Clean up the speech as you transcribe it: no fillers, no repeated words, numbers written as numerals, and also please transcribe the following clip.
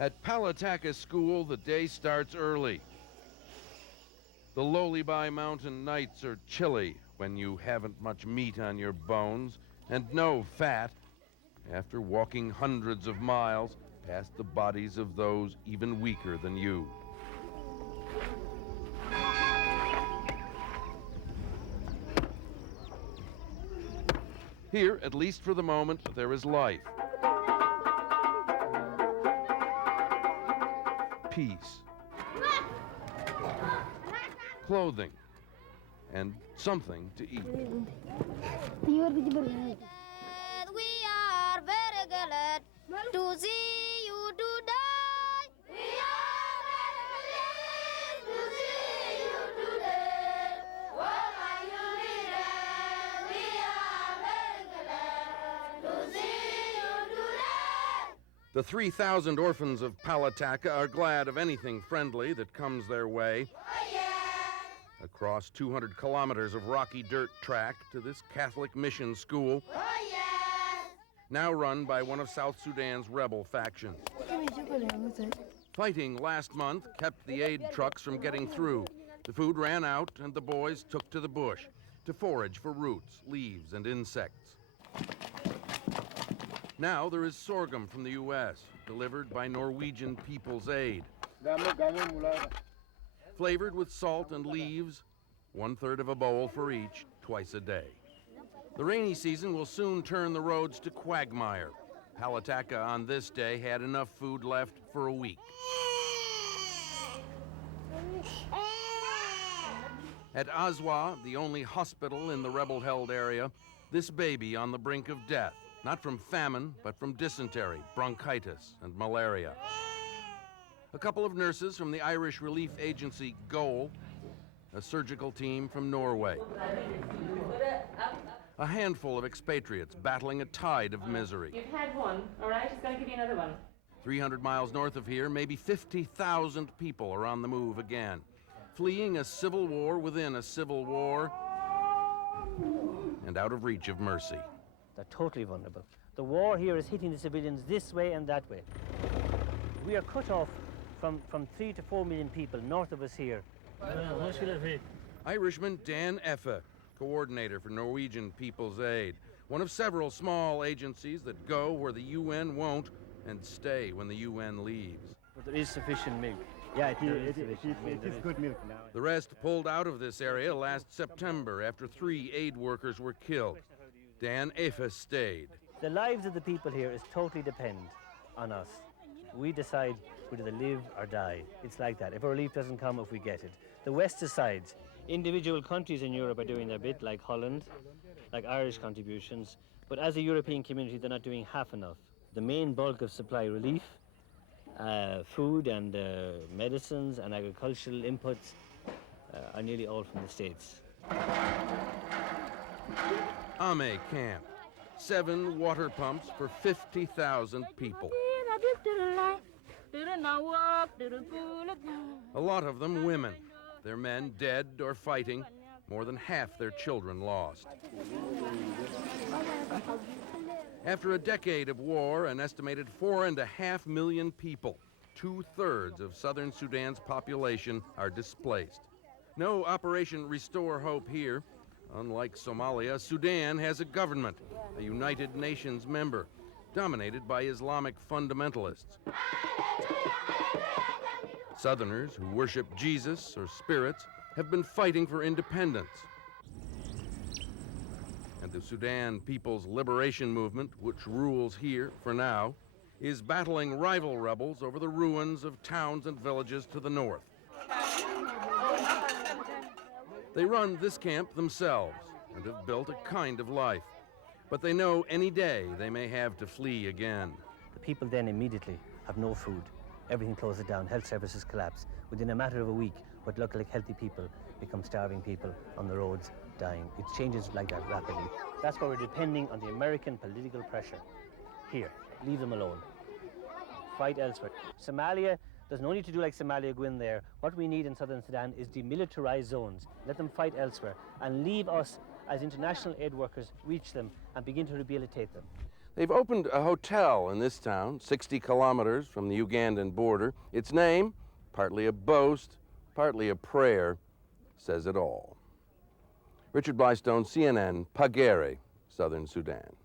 At Palataka School, the day starts early. The Lowlibai Mountain nights are chilly when you haven't much meat on your bones and no fat after walking hundreds of miles past the bodies of those even weaker than you. Here, at least for the moment, there is life. Peace. Clothing. And something to eat. We are very glad to see you today. We are very glad to see you today. Oh, my children, we are very glad to see you today. The 3,000 orphans of Palataka are glad of anything friendly that comes their way. Oh, yes. Across 200 kilometers of rocky dirt track to this Catholic mission school, Oh, yes. now run by one of South Sudan's rebel factions. Fighting last month kept the aid trucks from getting through. The food ran out and the boys took to the bush to forage for roots, leaves, and insects. Now there is sorghum from the U.S., delivered by Norwegian People's Aid. Flavored with salt and leaves, 1/3 of a bowl for each, twice a day. The rainy season will soon turn the roads to quagmire. Palataka on this day had enough food left for a week. At Azwa, the only hospital in the rebel-held area, this baby on the brink of death, not from famine, but from dysentery, bronchitis, and malaria. A couple of nurses from the Irish relief agency GOAL, a surgical team from Norway. A handful of expatriates battling a tide of misery. You've had one, all right? Just going to give you another one. 300 miles north of here, maybe 50,000 people are on the move again, fleeing a civil war within a civil war and out of reach of mercy. They're totally vulnerable. The war here is hitting the civilians this way and that way. We are cut off from 3 to 4 million people north of us here. Irishman Dan Effe, coordinator for Norwegian People's Aid, one of several small agencies that go where the UN won't and stay when the UN leaves. But there is sufficient milk. Yeah, it is good milk now. The rest pulled out of this area last September after 3 aid workers were killed. Dan Effe stayed. The lives of the people here is totally depend on us. We decide whether they live or die. It's like that. If our relief doesn't come, if we get it. The West decides. Individual countries in Europe are doing their bit, like Holland, like Irish contributions. But as a European community, they're not doing half enough. The main bulk of supply relief, food and medicines and agricultural inputs are nearly all from the States. Ame Camp. 7 water pumps for 50,000 people. A lot of them women, their men dead or fighting, more than half their children lost. After a decade of war, an estimated 4.5 million people, 2/3 of southern Sudan's population, are displaced. No Operation Restore Hope here. Unlike Somalia, Sudan has a government, a United Nations member, dominated by Islamic fundamentalists. Southerners who worship Jesus or spirits have been fighting for independence. And the Sudan People's Liberation Movement, which rules here for now, is battling rival rebels over the ruins of towns and villages to the north. They run this camp themselves and have built a kind of life. But they know any day they may have to flee again. The people then immediately have no food. Everything closes down, health services collapse. Within a matter of a week, what look like healthy people become starving people on the roads, dying. It changes like that rapidly. That's why we're depending on the American political pressure. Here, leave them alone. Fight elsewhere. Somalia, there's no need to do like Somalia, go in there. What we need in southern Sudan is demilitarized zones. Let them fight elsewhere and leave us as international aid workers reach them and begin to rehabilitate them. They've opened a hotel in this town, 60 kilometers from the Ugandan border. Its name, partly a boast, partly a prayer, says it all. Richard Blystone, CNN, Pagere, Southern Sudan.